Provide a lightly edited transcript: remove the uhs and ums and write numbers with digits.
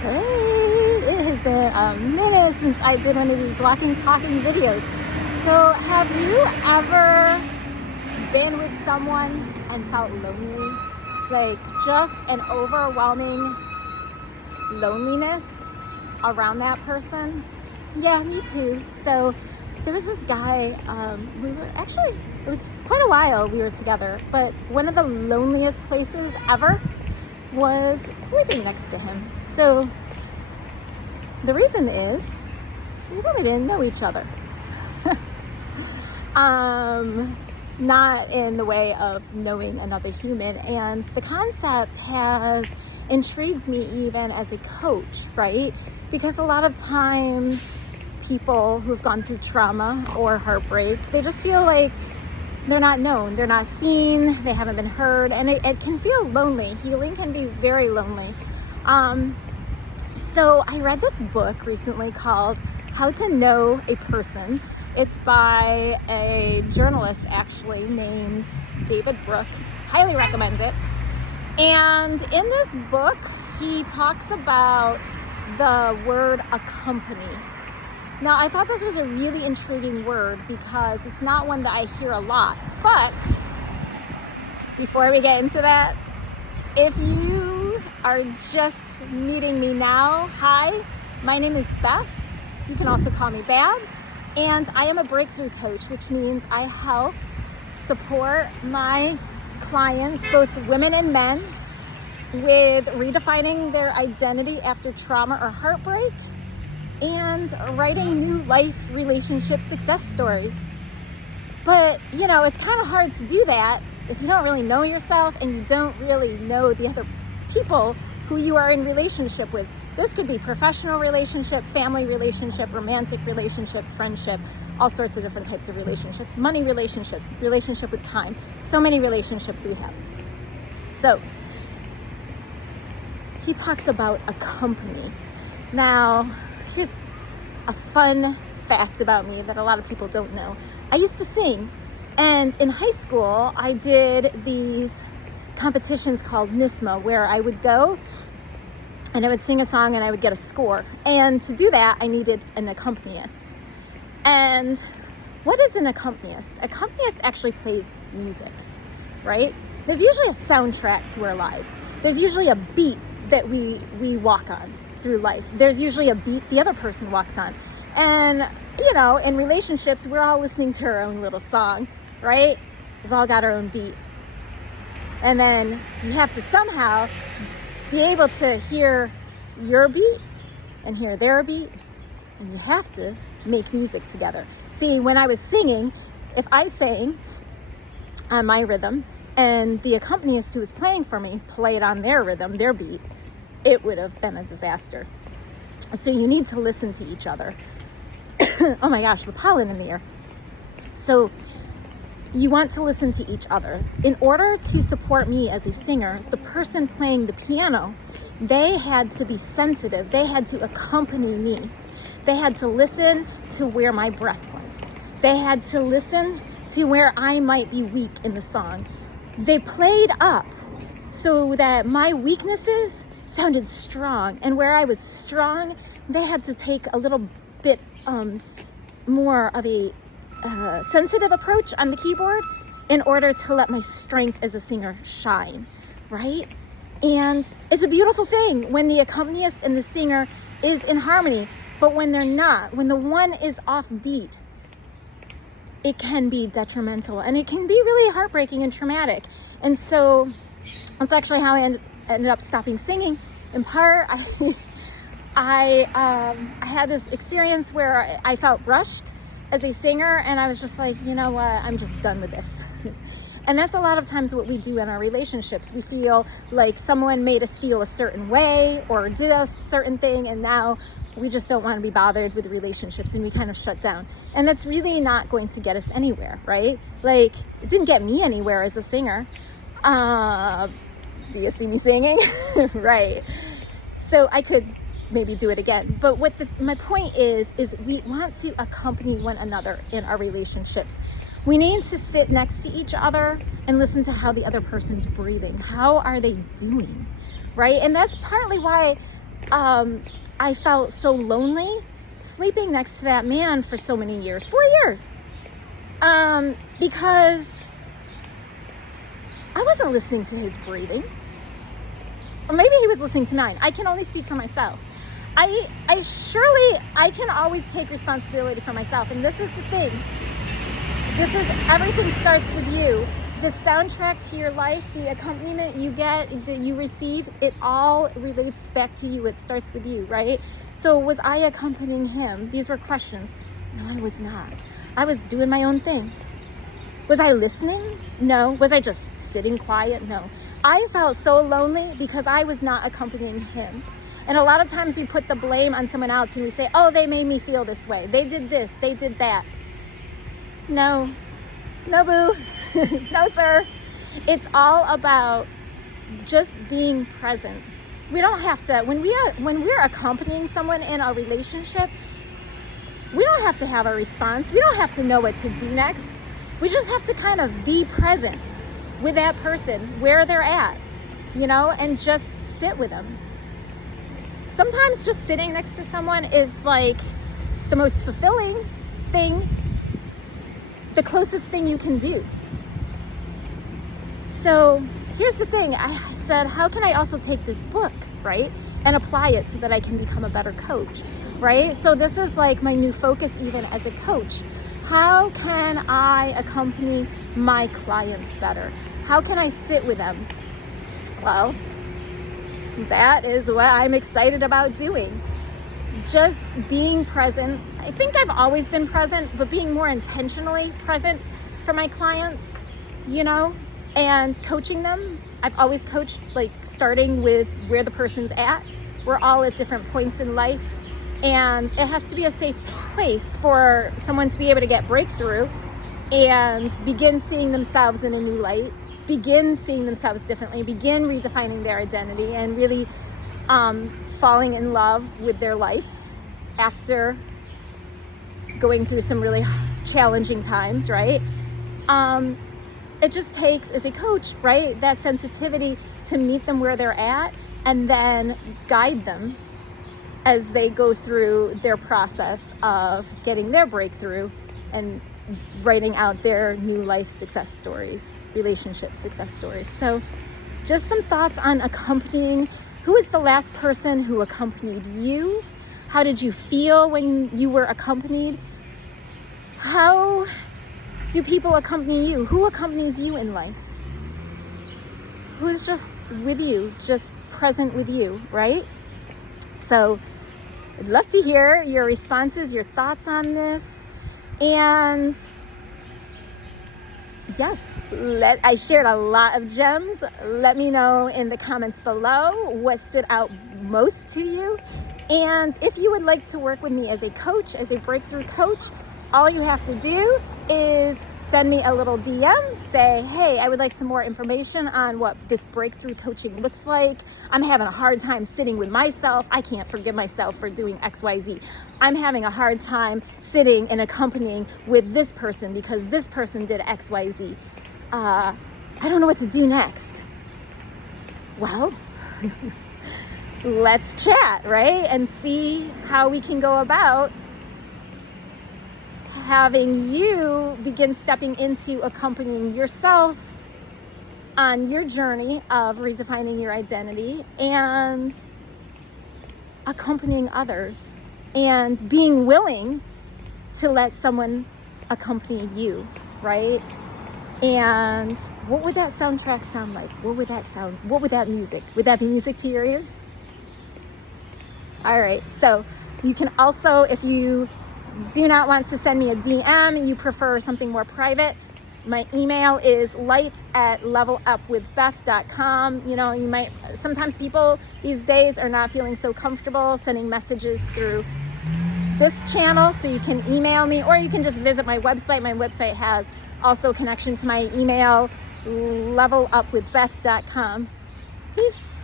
Hey, it has been a minute since I did one of these walking, talking videos. So have you ever been with someone and felt lonely? Like just an overwhelming loneliness around that person? Yeah, me too. So there was this guy, it was quite a while we were together, but one of the loneliest places ever was sleeping next to him. So the reason is we really didn't know each other. Not in the way of knowing another human. And the concept has intrigued me even as a coach, right? Because a lot of times people who've gone through trauma or heartbreak, they just feel like they're not known, they're not seen, they haven't been heard, and it can feel lonely. Healing can be very lonely. So I read this book recently called How to Know a Person. It's by a journalist actually named David Brooks. Highly recommend it. And in this book, he talks about the word accompany. Now, I thought this was a really intriguing word because it's not one that I hear a lot. But before we get into that, if you are just meeting me now, hi, my name is Beth. You can also call me Babs. And I am a breakthrough coach, which means I help support my clients, both women and men, with redefining their identity after trauma or heartbreak, and writing new life relationship success stories. But, it's kind of hard to do that if you don't really know yourself and you don't really know the other people who you are in relationship with. This could be professional relationship, family relationship, romantic relationship, friendship, all sorts of different types of relationships, money relationships, relationship with time. So many relationships we have. So, he talks about a company. Now, here's a fun fact about me that a lot of people don't know. I used to sing, and in high school, I did these competitions called NISMA, where I would go and I would sing a song and I would get a score. And to do that, I needed an accompanist. And what is an accompanist? Accompanist actually plays music, right? There's usually a soundtrack to our lives. There's usually a beat that we walk on through life. There's usually a beat the other person walks on. And, in relationships, we're all listening to our own little song, right? We've all got our own beat. And then you have to somehow be able to hear your beat and hear their beat, and you have to make music together. See, when I was singing, if I sang on my rhythm and the accompanist who was playing for me played on their rhythm, their beat, it would have been a disaster. So you need to listen to each other. Oh my gosh, the pollen in the air. So you want to listen to each other. In order to support me as a singer, the person playing the piano, they had to be sensitive. They had to accompany me. They had to listen to where my breath was. They had to listen to where I might be weak in the song. They played up so that my weaknesses sounded strong, and where I was strong, they had to take a little bit more of a sensitive approach on the keyboard in order to let my strength as a singer shine, right? And it's a beautiful thing when the accompanist and the singer is in harmony, but when they're not, when the one is off beat, it can be detrimental and it can be really heartbreaking and traumatic. And so that's actually how I ended up stopping singing. In part, I had this experience where I felt rushed as a singer, and I was just like, you know what, I'm just done with this. And that's a lot of times what we do in our relationships. We feel like someone made us feel a certain way or did a certain thing, and now we just don't want to be bothered with relationships, and we kind of shut down. And that's really not going to get us anywhere, right? Like, it didn't get me anywhere as a singer. Do you see me singing? Right. So I could maybe do it again. But my point is we want to accompany one another in our relationships. We need to sit next to each other and listen to how the other person's breathing. How are they doing? Right? And that's partly why I felt so lonely sleeping next to that man for so many years, 4 years, because I wasn't listening to his breathing, or maybe he was listening to mine. I can only speak for myself. I can always take responsibility for myself. And this is the thing. Everything starts with you. The soundtrack to your life, the accompaniment you get, that you receive, it all relates back to you. It starts with you, right? So was I accompanying him? These were questions. No, I was not. I was doing my own thing. Was I listening? No. Was I just sitting quiet? No. I felt so lonely because I was not accompanying him. And a lot of times we put the blame on someone else and we say, oh, they made me feel this way. They did this, they did that. No, boo. No, sir. It's all about just being present. We don't have to, when we're accompanying someone in a relationship, we don't have to have a response. We don't have to know what to do next. We just have to kind of be present with that person where they're at, and just sit with them. Sometimes just sitting next to someone is like the most fulfilling thing, the closest thing you can do. So here's the thing. I said, how can I also take this book, right, and apply it so that I can become a better coach, right? So this is like my new focus even as a coach. How can I accompany my clients better? How can I sit with them? Well, that is what I'm excited about doing. Just being present. I think I've always been present, but being more intentionally present for my clients, and coaching them. I've always coached, like, starting with where the person's at. We're all at different points in life, and it has to be a safe place for someone to be able to get breakthrough and begin seeing themselves in a new light, begin seeing themselves differently, begin redefining their identity, and really falling in love with their life after going through some really challenging times, right? It just takes, as a coach, right, that sensitivity to meet them where they're at and then guide them as they go through their process of getting their breakthrough and writing out their new life success stories, relationship success stories. So just some thoughts on accompanying. Who was the last person who accompanied you? How did you feel when you were accompanied? How do people accompany you? Who accompanies you in life? Who's just with you, just present with you, right? So I'd love to hear your responses, your thoughts on this. And yes, I shared a lot of gems. Let me know in the comments below what stood out most to you. And if you would like to work with me as a coach, as a breakthrough coach, all you have to do is send me a little DM, say, hey, I would like some more information on what this breakthrough coaching looks like. I'm having a hard time sitting with myself. I can't forgive myself for doing XYZ. I'm having a hard time sitting and accompanying with this person because this person did XYZ. I don't know what to do next. Well, let's chat, right? And see how we can go about having you begin stepping into accompanying yourself on your journey of redefining your identity and accompanying others and being willing to let someone accompany you, right? And what would that soundtrack sound like? What would that sound? What would that music? Would that be music to your ears? All right, so you can also, if you do not want to send me a DM, you prefer something more private, my email is light@levelupwithbeth.com. Sometimes people these days are not feeling so comfortable sending messages through this channel, so you can email me, or you can just visit my website. My website has also connection to my email, levelupwithbeth.com. Peace.